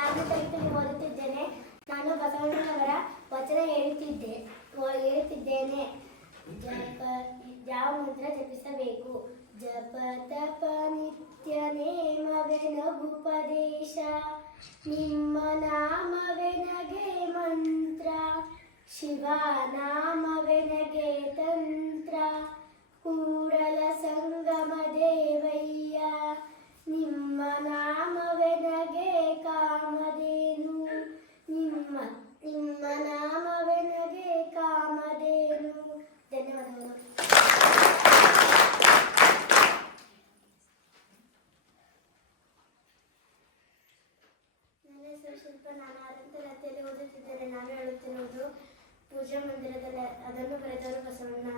6ನೇ ತರಗತಿಯಲ್ಲಿ ಓದುತ್ತಿದ್ದೇನೆ. ನಾನು ಬಸವಣ್ಣನವರ ವಚನ ಹೇಳುತ್ತಿದ್ದೇನೆ. ಯಾವ ಮಂತ್ರ ಜಪಿಸಬೇಕು? ಜಪ ತಪ ನಿತ್ಯ ನೇಮವೇ ನಗುಪದೇಶ, ನಿಮ್ಮ ನಾಮವೇ ನಗೆ ಮಂತ್ರ, ಶಿವ ನಾಮವೇ ನಗೆ ತಂತ್ರ, ಕೂಡಲ ಸಂಗಮ ದೇವಯ್ಯ, ನಿಮ್ಮ ನಾಮವೇ ನಗೆ ಕಾಮಧೇನು, ನಿಮ್ಮ ನಾಮವೇ ನಗೆ ಕಾಮಧೇನು. ಧನ್ಯವಾದಗಳು. ನನ್ನ ಹೆಸರು ಶಿಲ್ಪ. ನಾನು 6ನೇ ತರಗತಿಯಲ್ಲಿ ಓದುತ್ತಿದ್ದೇನೆ. ನಾನು ಹೇಳುತ್ತಿರುವುದು ಪೂಜಾ ಮಂದಿರದಲ್ಲಿ. ಅದನ್ನು ಬರೆದವರು ಬಸವಣ್ಣ.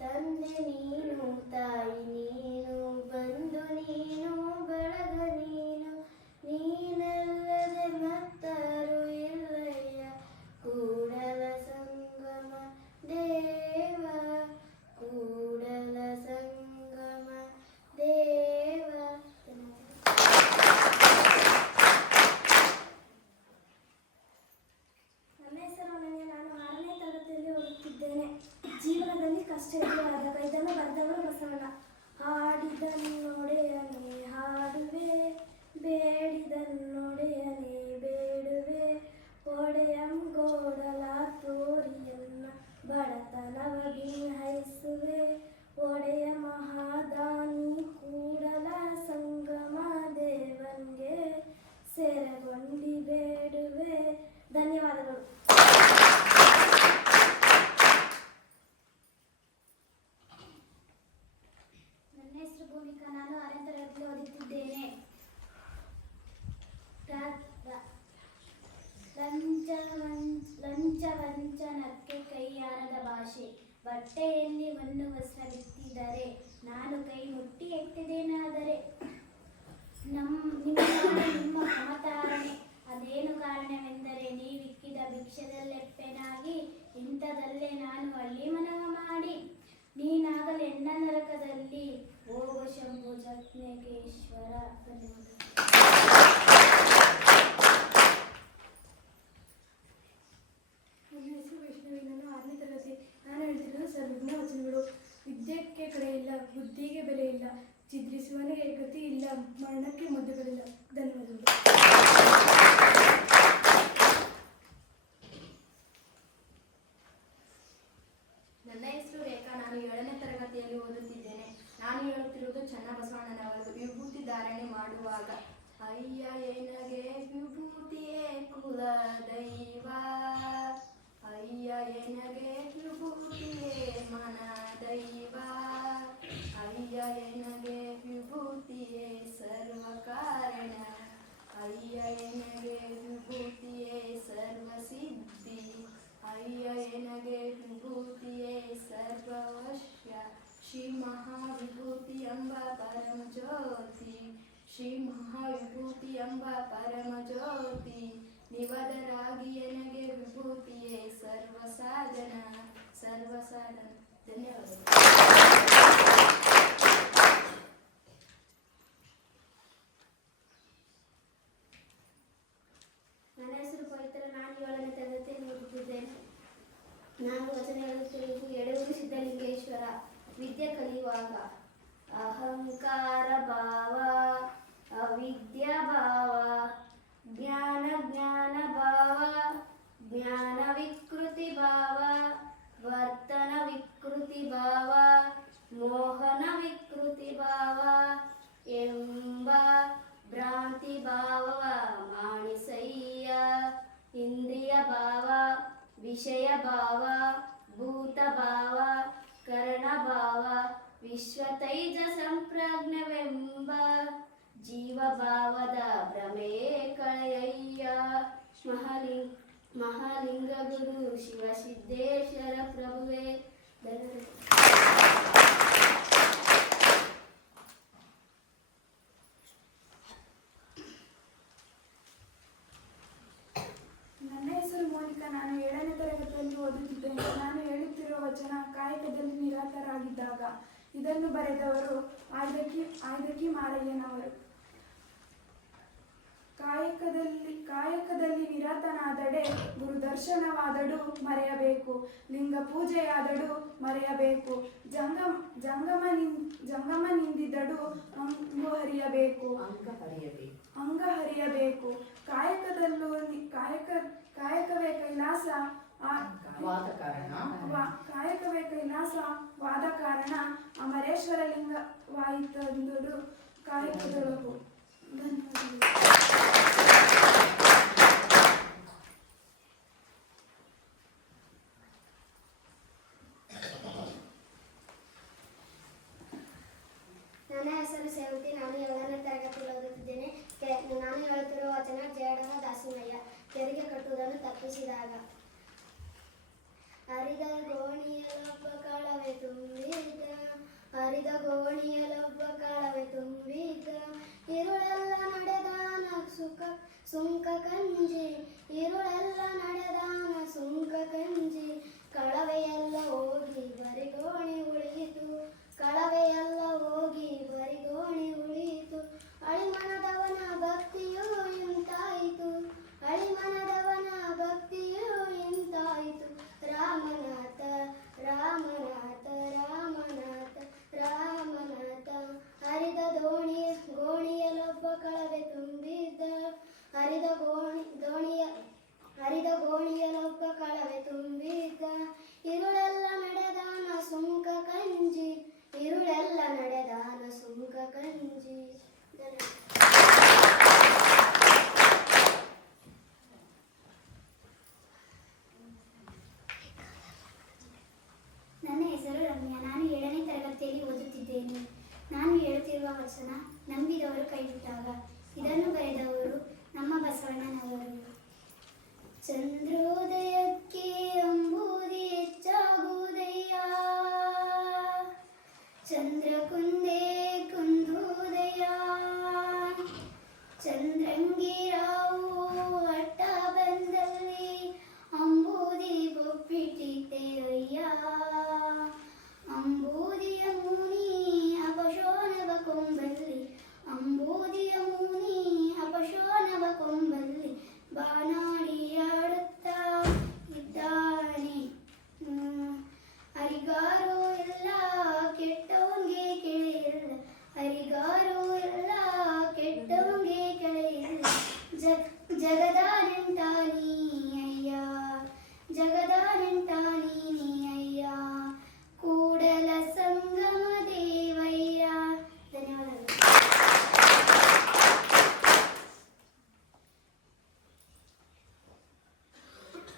ತಂದೆ ನೀನು, ತಾಯಿ ನೀನು, ಬಂಧು ನೀನು, ಬಳಗ ನೀನು, ನೀನಲ್ಲದೆ ಮತ್ತಾರು ಇಲ್ಲಯ್ಯ, ಕೂಡಲ ಸಂಗಮ ದೇವ, ಕೂಡಲ ಸಂಗಮ ದೇವ. ನನ್ನ ಹೆಸರು ಅನನ್ಯ. ನಾನು 6ನೇ ತರಗತಿಯಲ್ಲಿ ಓದುತ್ತಿದ್ದೇನೆ. ಜೀವನದಲ್ಲಿ ಕಷ್ಟ ಎದುರಾದಾಗ ಇದನ್ನು ಬರೆದವರು ಬಸವಣ್ಣ. ಹಾಡಿದನ್ನೊಡೆಯನೆ ಹಾಡುವೆ, ಬೇಡಿದನ್ನೊಡೆಯನೆ ಬೇಡುವೆ, ಒಡೆಯಂಗೋಡಲ ತೋರಿಯನ್ನ ಬಡತನವ ಬಿನ್ನೈಸುವೆ, ಒಡೆಯ ಮಹಾದಾನಿ ಕೂಡಲ ಸಂಗಮ ದೇವನ್ಗೆ ಸೆರೆಗೊಂಡಿ ಬೇಡುವೆ. ಧನ್ಯವಾದಗಳು. ನನ್ನ ಹೆಸರು ಭೂಮಿಕಾ. ನಾನು 6ನೇ ತರಗತಿಯಲ್ಲಿ ಓದುತ್ತಿದ್ದೇನೆ. ಲಂಚ ವಂಚನಕ್ಕೆ ಕೈಯಾರದ ಭಾಷೆ, ಬಟ್ಟೆಯಲ್ಲಿ ಒಂದು ವಸ್ತ್ರ ಬಿತ್ತಿದರೆ ನಾನು ಕೈ ಮುಟ್ಟಿ ಎತ್ತಿದೇನಾದರೆ, ನಿಮ್ಮ ಮಮತಾರಣೆ ಅದೇನು ಕಾರಣವೆಂದರೆ, ನೀವಿಕ್ಕಿದ ಭಿಕ್ಷದಲ್ಲೆಪ್ಪೆನಾಗಿ ಇಂಥದಲ್ಲೇ ನಾನು ಹಳ್ಳಿ ಮನವ ಮಾಡಿ, ನೀನಾಗಲಿ ಎಣ್ಣ ನರಕದಲ್ಲಿ ಹೋಗೋ ಶಂಭು ಜಜ್ಞೇಶ್ವರ. ನನ್ನ ಹೆಸರು ವೈಷ್ಣವಿ. ನಾನು 6ನೇ ತರಗತಿ. ನಾನು ಹೇಳ್ತಿರೋದು ಸರ್ವಜ್ಞ ವಚನಗಳು. ವಿದ್ಯೆಗೆ ಕಡೆ ಇಲ್ಲ, ಬುದ್ಧಿಗೆ ಬೆಲೆ ಇಲ್ಲ, ಚಿದ್ರಿಸುವನಿಗೆ ಗತಿ ಇಲ್ಲ, ಮರಣಕ್ಕೆ ಮದ್ದುಗಳಿಲ್ಲ. ಧನ್ಯವಾದಗಳು. ನನ್ನ ಹೆಸರು ರೇಖಾ. ನಾನು 7ನೇ ತರಗತಿಯಲ್ಲಿ ಓದುತ್ತಿದ್ದೇನೆ. ನಾನು ಹೇಳುತ್ತಿರುವುದು ಚನ್ನಬಸವಣ್ಣನವರು. ವಿಭೂತಿ ಧಾರಣೆ ಮಾಡುವಾಗ, ಅಯ್ಯ ಏನಗೆ ವಿಭೂತಿಯೇ ಕುಲ ದೈವ, ಅಯ್ಯ ಏನಗೆ ವಿಭೂತಿಯೇ ಮನ ದೈವ, ಅಯ್ಯ ಏನಗೆ ವಿಭೂತಿಯೇ ಸರ್ವ ಕಾರಣ, ಅಯ್ಯ ಏನಗೆ ವಿಭೂತಿಯೇ ಸರ್ವ ಸಿದ್ಧಿ, ಅಯ್ಯ ಏನಗೆ ವಿಭೂತಿಯೇ ಸರ್ವವಶ್ಯ, ಶ್ರೀ ಮಹಾವಿಭೂತಿ ಎಂಬ ಪರಮ ಜ್ಯೋತಿ, ಶ್ರೀ ಮಹಾವಿಭೂತಿ ಎಂಬ ಪರಮ ಜ್ಯೋತಿ, ನಿವದರಾಗಿ ನನಗೆ ವಿಭೂತಿಯೇ ಸರ್ವ ಸಾಧನ, ಸರ್ವ ಸಾಧನ. ಧನ್ಯವಾದಗಳು. ನನ್ನ ಹೆಸರು ಪವಿತ್ರ. ನಾನು 7ನೇ ತರಗತಿಯಲ್ಲಿ ಓದುತ್ತಿದ್ದೇನೆ. ನಾನು ವಚನ ಹೇಳುತ್ತಿರುವುದು ಎಡೆಯೂರು ಸಿದ್ಧಲಿಂಗೇಶ್ವರ. ವಿದ್ಯೆ ಕಲಿಯುವಾಗ, ಅಹಂಕಾರ ಭಾವ, ಅವಿದ್ಯಾ ಭಾವ, ಜ್ಞಾನ ಭಾವ, ಜ್ಞಾನ ವಿಕೃತಿ ಭಾವ, ವರ್ತನ ವಿಕೃತಿ ಭಾವ, ಮೋಹನ ವಿಕೃತಿ ಭಾವ ಎಂಬ ಭ್ರಾಂತಿ ಭಾವವ ಮಾಣಿಸಯ್ಯ, ಇಂದ್ರಿಯ ಭಾವ, ವಿಷಯ ಭಾವ, ಭೂತ ಭಾವ, ಕರಣ ಭಾವ, ವಿಶ್ವತೈಜ ಸಂಪ್ರಜ್ಞವೆಂಬ ಜೀವಭಾವದ ಭ್ರಮೆ ಕಳೆಯಯ್ಯ. ಮಹಾಲಿಂಗ ಗುರು ಶಿವಸಿದ್ದೇಶ್ವರ ಪ್ರಭುವೇ. ನನ್ನ ಹೆಸರು ಮೋನಿಕಾ. ನಾನು 7ನೇ ತರಗತಿಯಲ್ಲಿ ಓದುತ್ತಿದ್ದೇನೆ. ನಾನು ಹೇಳುತ್ತಿರುವ ವಚನ ಕಾಯಕದಲ್ಲಿ ನಿರತರಾಗಿದ್ದಾಗ. ಇದನ್ನು ಬರೆದವರು ಆಯ್ದಕ್ಕಿ ಮಾರಯ್ಯನವರು. ಕಾಯಕದಲ್ಲಿ ನಿರತನಾದಡೆ ಗುರುದರ್ಶನವಾದಡು ಮರೆಯಬೇಕು. ಲಿಂಗ ಪೂಜೆಯಾದಡು ಮರೆಯಬೇಕು. ಜಂಗಮ ನಿಂದಿದಡು ಅಂಗ ಹರಿಯಬೇಕು. ಕಾಯಕವೇ ಕೈಲಾಸ ವಾದ ಕಾರಣ ಅಮರೇಶ್ವರ ಲಿಂಗವಾಯಿತಂದುಡು ಕಾಯಕದೊಳಗು. ನನ್ನ ಹೆಸರು ಸೇವತಿ. ನಾನು 7ನೇ ತರಗತಿಯಲ್ಲಿ ಓದುತ್ತಿದ್ದೇನೆ. ನಾನು ಹೇಳುತ್ತಿರುವ ವಚನ ಜೇಡರ ದಾಸಿಮಯ್ಯ. ತೆರಿಗೆ ಕಟ್ಟುವುದನ್ನು ತಪ್ಪಿಸಿದಾಗ. ಹರಿದ ಗೋಣಿಯಲೊಬ್ಬ ಕಾಳವೆ ತುಂಬಿದ, ಹರಿದ ಗೋಣಿಯಲೊಬ್ಬ ಕಾಳವೆ ತುಂಬಿದ, ಇರುಳೆಲ್ಲ ನಡೆದಾನ ಸುಂಕ ಕಂಜಿ, ಇರುಳೆಲ್ಲ ನಡೆದಾನ ಸುಂಕ ಕಂಜಿ, ಕಳವೆಯೆಲ್ಲ ಹೋಗಿ ಬರಿಗೋಣಿ ಉಳಿಯಿತು, ಕಳವೆಯೆಲ್ಲ ಹೋಗಿ ಬರಿಗೋಣಿ ಉಳಿಯಿತು, ಅಳಿಮನದವನ ಭಕ್ತಿಯೂ ಇಂತಾಯಿತು, ಅಳಿಮನದವನ ಭಕ್ತಿಯೂ ಇಂತಾಯಿತು, ರಾಮನಾಥ ರಾಮನಾಥ ರಾಮನಾಥ ರಾಮನಾಥ. ಹರಿದ ಗೋಣಿಯಲೊಬ್ಬ ಕಳವೆ ತುಂಬಿದ್ದ, ಹರಿದ ಗೋಣಿಯಲೊಬ್ಬ ಕಳವೆ ತುಂಬಿದ್ದ, ಇರುಳೆಲ್ಲ ನಡೆದಾನ ಸುಂಕ ಕಂಜಿ, ಇರುಳೆಲ್ಲ ನಡೆದಾನ ಸುಂಕ ಕಂಜಿ. ನನ್ನ ಹೆಸರು ರಮ್ಯಾ. ನಾನು 7ನೇ ತರಗತಿಯಲ್ಲಿ ಓದುತ್ತಿದ್ದೇನೆ. ನಾನು ಹೇಳುತ್ತಿರುವ ವಚನ ನಂಬಿದವರು ಕೈಬಿಟ್ಟಾಗ. ಇದನ್ನು ಬರೆದವರು ನಮ್ಮ ಬಸವಣ್ಣನವರು. ಚಂದ್ರೋದಯಕ್ಕೆ ಅಂಬೂದಿ ಹೆಚ್ಚಾಗುವುದಯ್ಯ, ಚಂದ್ರ ಕುಂದೇ ಕುಂದುದಯ್ಯ, ಚಂದ್ರಂಗಿರಾವು ಅಟ್ಟ ಬಂದಲ್ಲಿ ಅಂಬೂದಿ ಬೊಬ್ಬಿಟ್ಟಿದ್ದೇವಯ್ಯ, ಅಂಬೂದಿಯ ಮುನಿ ಅಪಶೋನವ ಕೊಂಬಲ್ಲಿ, ಅಂಬೂದಿಯ ಮುನಿ ಅಪಶೋನವ ಕೊಂಬಲ್ಲಿ ಬಾನಾಡಿಯಾಡುತ್ತಾ ಇದ್ದಾನೆ. ಹರಿಗಾರು ಎಲ್ಲ ಕೆಟ್ಟವಂಗೆ ಕೆಳೆಯಿಲ್ಲ, ಹರಿಗಾರು ಎಲ್ಲ ಕೆಟ್ಟವಂಗೆ ಕೆಳೆಯಿಲ್ಲ, ಜಗದಾನೆಂಟ ನೀ ಅಯ್ಯ, ಜಗದಾನೆಂಟ ನೀ ಅಯ್ಯ, ಕೂಡಲ ಸಂಗಮ ದೇವಯ್ಯ. ಧನ್ಯವಾದಗಳು.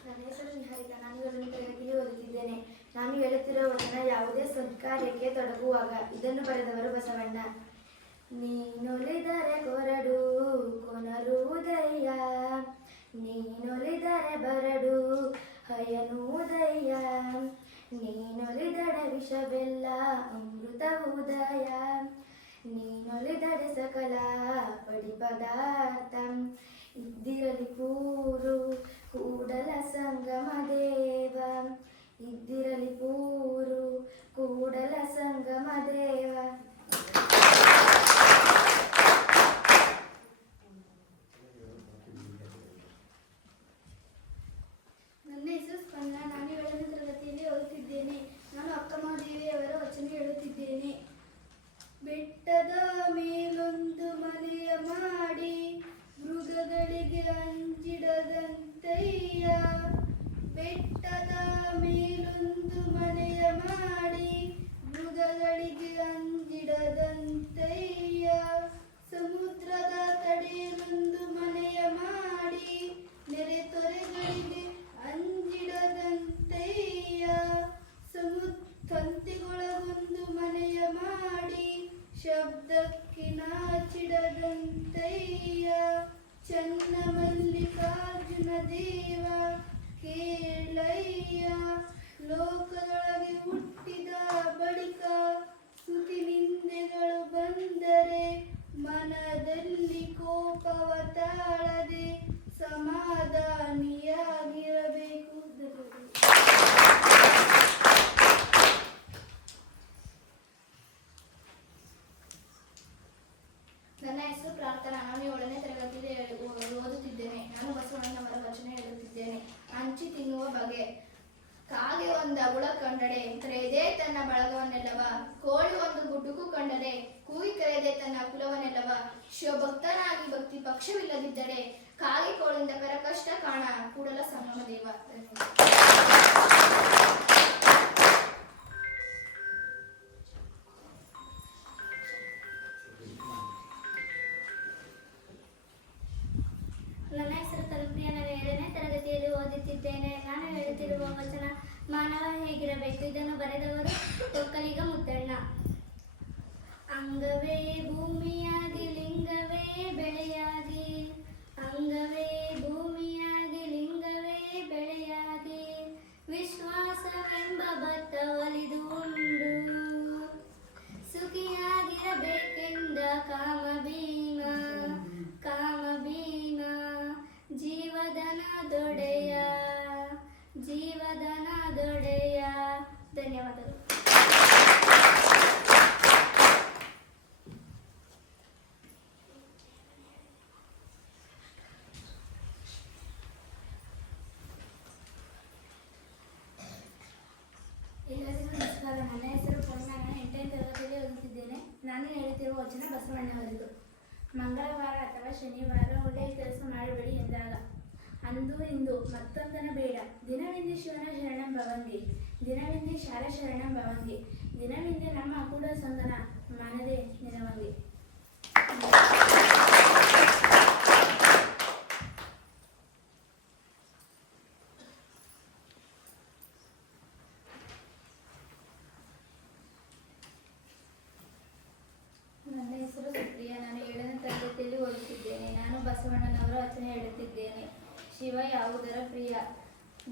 ನನ್ನ ಹೆಸರು ನಿಹಾರಿಕಾ. ನಾನು 7ನೇ ತರಗತಿಯಲ್ಲಿ ಓದುತ್ತಿದ್ದೇನೆ. ನಾನು ಹೇಳುತ್ತಿರುವ ವಚನ ಯಾವುದೇ ಸತ್ಕಾರ್ಯಕ್ಕೆ ತೊಡಗುವಾಗ. ಇದನ್ನು ಬರೆದವರು ಬಸವಣ್ಣ. ನೀನೊಲಿದರೆ ಕೊರಡು ಕೊನರುವುದಯ್ಯ, ನೀನೊಲಿದರೆ ಬರಡು ಹಯನುವುದಯ್ಯ, ನೀನೊಲಿದಡೆ ವಿಷವೆಲ್ಲ ಅಮೃತವುದಯ, ನೀನೊಲಿದಡೆ ಸಕಲ ಪಡಿ ಪದಾರ್ಥ, ಇದ್ದಿರಲಿ ಪೂರು ಕೂಡಲ ಸಂಗಮ ದೇವ, ಇದ್ದಿರಲಿ ಪೂರು ಕೂಡಲ ಸಂಗಮ ದೇವ. ನನ್ನ ಹೆಸರು ಸ್ಪಂದನ. ನಾನು 7ನೇ ತರಗತಿಯಲ್ಲಿ ಓದುತ್ತಿದ್ದೇನೆ. ನಾನು ಅಕ್ಕಮಹಾದೇವಿಯವರ ವಚನ ಹೇಳುತ್ತಿದ್ದೇನೆ. ಬೆಟ್ಟದ ಮೇಲೊಂದು ಮನೆಯ ಮಾಡಿ ಮೃಗಗಳಿಗೆ ಅಂಜಿಡದಂತಯ್ಯ, ಬೆಟ್ಟದ ಮೇಲೊಂದು ಮನೆಯ ಮಾಡಿ ಮೃಗಗಳಿಗೆ ಅಂಜಿಡದಂತಯ್ಯ, ಸಮುದ್ರದ ತಡೆಯಲೊಂದು ಮನೆಯ ಮಾಡಿ ನೆರೆ ತೊರೆಗಳಿಗೆ ಅಂಜಿಡದಂತಯ್ಯ, ತಂತಿಗೊಳಗೊಂದು ಮನೆಯ ಮಾಡಿ ಶಬ್ದಕ್ಕೆ ನಾಚಿಡದಂತಯ್ಯ, ಚನ್ನ ಮಲ್ಲಿಕಾರ್ಜುನ ದೇವ ಕೇಳಯ್ಯ, ಲೋಕದೊಳಗೆ ಹುಟ್ಟಿದ ಬಳಿಕ ಸ್ತುತಿ ನಿಂದೆಗಳು ಬಂದರೆ ಮನದಲ್ಲಿ ಕೋಪವ ತಾಳದೆ ಸಮಾಧಾನಿಯಾಗಿರಬೇಕು. ನನ್ನ ಹೆಸರು ಪ್ರಾರ್ಥನಾ. ನಾನು 7ನೇ ತರಗತಿಯಲ್ಲಿ ಕಂಡಡೆ ಕರೆಯದೆ ತನ್ನ ಬಳಗವನ್ನೆಲ್ಲವ. ಕೋಳಿ ಒಂದು ಗುಡ್ಡುಕು ಕಂಡರೆ ಕೂಗಿ ಕರೆಯದೆ ತನ್ನ ಕುಲವನ್ನೆಲ್ಲವ. ಶಿವಭಕ್ತನಾಗಿ ಭಕ್ತಿ ಪಕ್ಷವಿಲ್ಲದಿದ್ದಡೆ ಕಾಗಿ ಕೋಳಿಂದ ಕಷ್ಟ ಕಾಣ ಕೂಡಲ ಸಂಗಮ ದೇವ. ನನ್ನ ಹೆಸರು ಕಲ್ಪನೆಯ. ನಾನು 7ನೇ ತರಗತಿಯಲ್ಲಿ ಓದುತ್ತಿದ್ದೇನೆ. ನಾನು ಹೇಳುತ್ತಿರುವ ವಚನ ಮಾನವ ಹೇಗಿರಬೇಕು. ಇದನ್ನು ಬರೆದವರು ಒಕ್ಕಲಿಗ ಮುದ್ದಣ್ಣ. ಅಂಗವೇ ಭೂಮಿಯಾಗಿ ಲಿಂಗವೇ ಬೆಳೆಯಾಗಿ, ಅಂಗವೇ ಭೂಮಿಯಾಗಿ ಲಿಂಗವೇ ಬೆಳೆಯಾಗಿ, ವಿಶ್ವಾಸವೆಂಬ ಭತ್ತ ಒಲಿದು ಉಂಡು ಸುಖಿಯಾಗಿರಬೇಕೆಂದ ಕಾಮಭೀಮ, ಕಾಮಭೀಮ ಜೀವದನ ದೊಡೆಯ, ಜೀವದನ ದೊಡೆಯ. ಧನ್ಯವಾದಗಳು. ಎಲ್ಲರಿಗೂ ನಮಸ್ಕಾರ. ನನ್ನ ಹೆಸರು ಪೂರ್ಣ. ನಾನು 8ನೇ ತರಗತಿಯಲ್ಲಿ ಓದುತ್ತಿದ್ದೇನೆ. ನಾನು ಹೇಳುತ್ತಿರುವ ವಚನ ಬಸವಣ್ಣವರದು. ಮಂಗಳವಾರ ಅಥವಾ ಶನಿವಾರ ಒಳ್ಳೆಯ ಕೆಲಸ ಮಾಡಬೇಡಿ ಎಂದಾಗ ಅಂದು ಇಂದು ಮತ್ತೊಂದನ ಬೇಡ. ದಿನವಿಂದಿ ಶಿವನ ಶರಣಂ ಭವಂಗಿ, ದಿನವಿಂದಿ ಶಾರ ಶರಣಂ ಭವಂಗಿ, ದಿನವಿಂದಿ ನಮ್ಮ ಕೂಡ ಸಂಗನ ಮನದೇ ನಿನವಂಗಿ. ನನ್ನ ಹೆಸರು ಸುಪ್ರಿಯ. ನಾನು 7ನೇ ತರಗತಿಯಲ್ಲಿ ಓದುತ್ತಿದ್ದೇನೆ. ನಾನು ಬಸವಣ್ಣನವರ ವಚನ ಹೇಳುತ್ತಿದ್ದೇನೆ. ಶಿವ ಯಾವುದರ ಪ್ರಿಯ?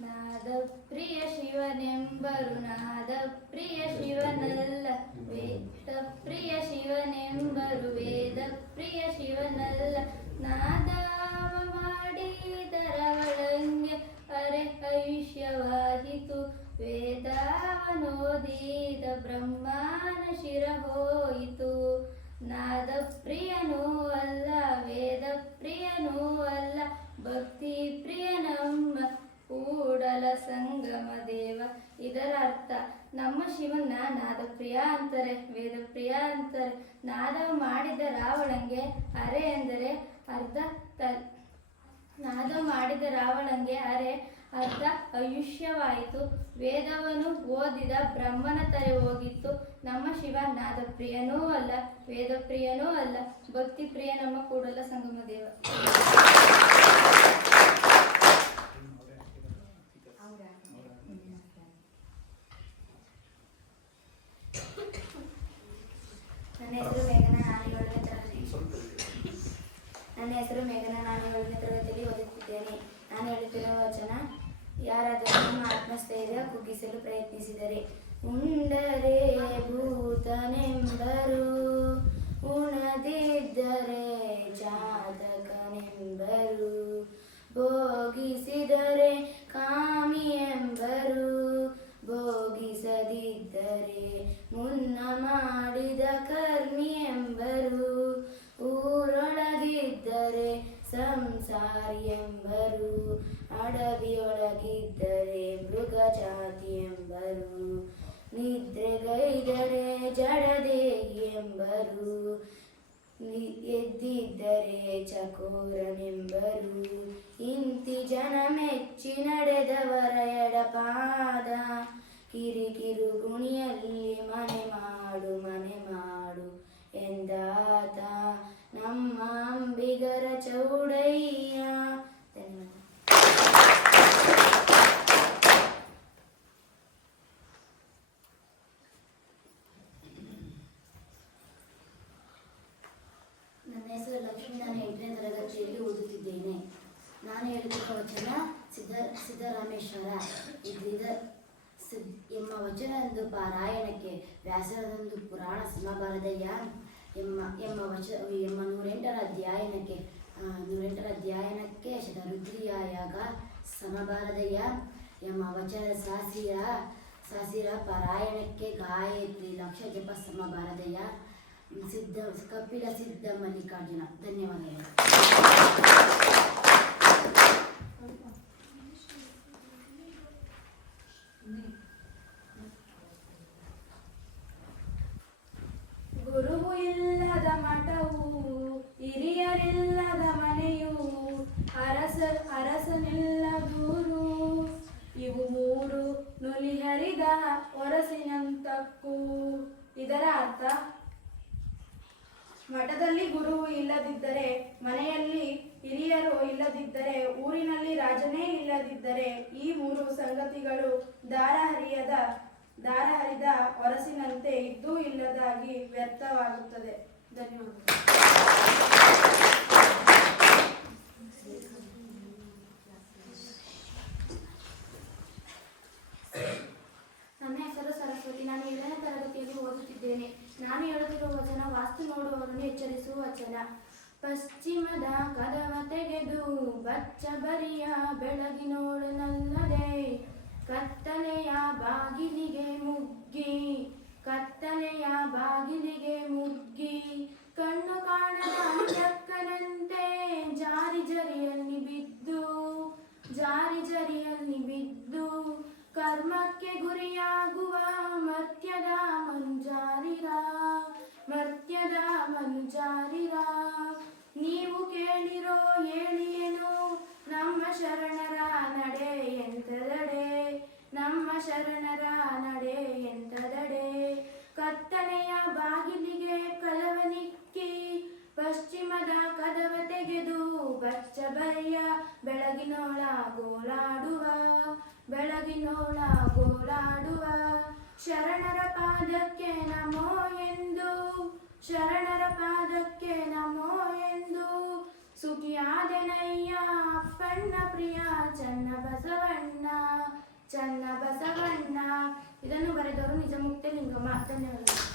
ನಾದ ಪ್ರಿಯ ಶಿವನೆಂಬರು ನಾದ ಪ್ರಿಯ ಶಿವನಲ್ಲ, ವೇದ ಪ್ರಿಯ ಶಿವನೆಂಬರು ವೇದ ಪ್ರಿಯ ಶಿವನಲ್ಲ. ನಾದವ ಮಾಡಿದರವಳಂಗೆ ಅರೆ ಆಯುಷ್ಯವಾಯಿತು, ವೇದವನೋದಿದ ಬ್ರಹ್ಮನ ಶಿರ ಹೋಯಿತು. ನಾದ ಪ್ರಿಯನೂ ಅಲ್ಲ, ವೇದ ಪ್ರಿಯನೂ ಅಲ್ಲ, ಭಕ್ತಿ ಪ್ರಿಯ ನಮ್ಮ ಕೂಡಲ ಸಂಗಮ ದೇವ. ಇದರ ಅರ್ಥ ನಮ್ಮ ಶಿವನ ನಾದ ಪ್ರಿಯ ಅಂತಾರೆ, ವೇದ ಪ್ರಿಯ ಅಂತಾರೆ. ನಾದ ಮಾಡಿದ ರಾವಣಂಗೆ ಅರೆ ಎಂದರೆ ಅರ್ಧ ನಾದ ಮಾಡಿದ ರಾವಣಂಗೆ ಅರೆ ಅರ್ಧ ಆಯುಷ್ಯವಾಯಿತು, ವೇದವನ್ನು ಓದಿದ ಬ್ರಹ್ಮನ ತಲೆ ಹೋಗಿತ್ತು. ನಮ್ಮ ಶಿವ ನಾದ ಪ್ರಿಯನೂ ಅಲ್ಲ, ವೇದ ಪ್ರಿಯನೂ ಅಲ್ಲ, ಭಕ್ತಿ ಪ್ರಿಯ ನಮ್ಮ ಕೂಡಲ ಸಂಗಮ ದೇವ. ನನ್ನ ಹೆಸರು ಮೇಘನಾ. ನಾನು 7ನೇ ತರಗತಿಯಲ್ಲಿ ಓದುತ್ತಿದ್ದೇನೆ. ನಾನು ಹೇಳುತ್ತಿರುವ ವಚನ ಯಾರಾದರೂ ನಮ್ಮ ಆತ್ಮಸ್ಥೈರ್ಯ ಕುಗ್ಗಿಸಲು ಪ್ರಯತ್ನಿಸಿದರೆ ಉಂಡರೆ ಭೂತನೆಂಬರು, ಉಣದಿದ್ದರೆ ಜಾತಕನೆಂಬರು, ಭೋಗಿಸಿದರೆ ಕಾಮಿ ಎಂಬರು, ಭೋಗಿಸದಿದ್ದರೆ ಮುನ್ನ ಮಾಡಿದ ಕರ್ಮಿ ಎಂಬರು, ಊರೊಳಗಿದ್ದರೆ ಸಂಸಾರಿ ಎಂಬರು, ಅಡವಿಯೊಳಗಿದ್ದರೆ ಮೃಗ ಜಾತಿ ಎಂಬರು, ನಿದ್ರೆಗೈದರೆ ಜಡದೇಹಿ ಎಂಬರು, ಎದ್ದಿದ್ದರೆ ಚಕೋರನೆಂಬರು. ಇಂತಿ ಜನ ಮೆಚ್ಚಿ ನಡೆದವರ ಎಡಪಾದ, ಕಿರಿಕಿರು ಗುಣಿಯಲ್ಲಿ ಮನೆ ಮಾಡು ಮನೆ ಮಾಡು ಎಂದಾತ ನಮ್ಮ ಅಂಬಿಗರ ಚೌಡಯ್ಯ. ಧನ್ಯವಾದ. ನನ್ನ ಹೆಸರು ಲಕ್ಷ್ಮಿ. ನಾನು 8ನೇ ತರಗತಿಯಲ್ಲಿ ಓದುತ್ತಿದ್ದೇನೆ. ನಾನು ಹೇಳುತ್ತಿರುವ ವಚನ ಸಿದ್ದರಾಮೇಶ್ವರ ಎಂಬ ವಚನದೊಂದು ಪಾರಾಯಣಕ್ಕೆ ವ್ಯಾಸರದೊಂದು ಪುರಾಣ ಸಮಬಾರದಯ್ಯ ಎಂಬ 108ರ ಅಧ್ಯಾಯನಕ್ಕೆ ಶತರುದ್ರಿಯಾಗ ಸಮಬಾರದಯ್ಯ ಎಂಬ ವಚನದ ಸಾಸಿರ ಪಾರಾಯಣಕ್ಕೆ ಗಾಯತ್ರಿ ಲಕ್ಷ ಜಪ ಸಮಬಾರದಯ್ಯ. ಕಪಿಲ ಸಿದ್ಧ ಮಲ್ಲಿಕಾರ್ಜುನ. ಧನ್ಯವಾದಗಳು. ಗುರುವು ಇಲ್ಲದಿದ್ದರೆ, ಮನೆಯಲ್ಲಿ ಹಿರಿಯರು ಇಲ್ಲದಿದ್ದರೆ, ಊರಿನಲ್ಲಿ ರಾಜನೇ ಇಲ್ಲದಿದ್ದರೆ, ಈ ಮೂರು ಸಂಗತಿಗಳು ದಾರ ಹರಿದ ಹೊರಸಿನಂತೆ ಇದ್ದೂ ಇಲ್ಲದಾಗಿ ವ್ಯರ್ಥವಾಗುತ್ತದೆ. ಧನ್ಯವಾದಗಳು. ನನ್ನ ಹೆಸರು ಸರಸ್ವತಿ. ನಾನು 7ನೇ ತರಗತಿಯಲ್ಲಿ ಓದುತ್ತಿದ್ದೇನೆ. ನಾನು ಹೇಳುತ್ತಿರುವ ವಚನ ವಾಸ್ತು ನೋಡುವವರನ್ನು ಎಚ್ಚರಿಸುವ ವಚನ. ಪಶ್ಚಿಮದ ಕದವ ತೆಗೆದು ಬಚ್ಚ ಬರಿಯ ಬೆಳಗಿನೋಳನಲ್ಲದೆ ಕತ್ತಲೆಯ ಬಾಗಿಲಿಗೆ ಮುಗ್ಗಿ ಕಣ್ಣು ಕಾಣದ ಚಕ್ಕನಂತೆ ಜಾರಿ ಜರಿಯಲ್ಲಿ ಬಿದ್ದು ಕರ್ಮಕ್ಕೆ ಗುರಿಯಾಗುವ ಮರ್ತ್ಯದ ಮನುಜಾರಿರ ನೀವು ಕೇಳಿರೋ ಹೇಳಿಯೇನು ನಮ್ಮ ಶರಣರ ನಡೆ ಎಂತದಡೆ ಕತ್ತಲೆಯ ಬಾಗಿಲಿಗೆ ಕದವನಿಕ್ಕಿ ಪಶ್ಚಿಮದ ಕದವ ತೆಗೆದು ಬಚ್ಚ ಬರಿಯ ಬೆಳಗಿನೋಳ ಗೋಳಾಡುವ ಶರಣರ ಪಾದಕ್ಕೆ ನಮೋ ಎಂದು ಸುಖಿಯಾದೆನಯ್ಯ ಅಪ್ಪಣ್ಣ ಪ್ರಿಯ ಚನ್ನ ಬಸವಣ್ಣ. ಇದನ್ನು ಬರೆದವರು ನಿಜಮುಕ್ತ ಲಿಂಗಮ್ಮ. ಧನ್ಯವಾದಗಳು.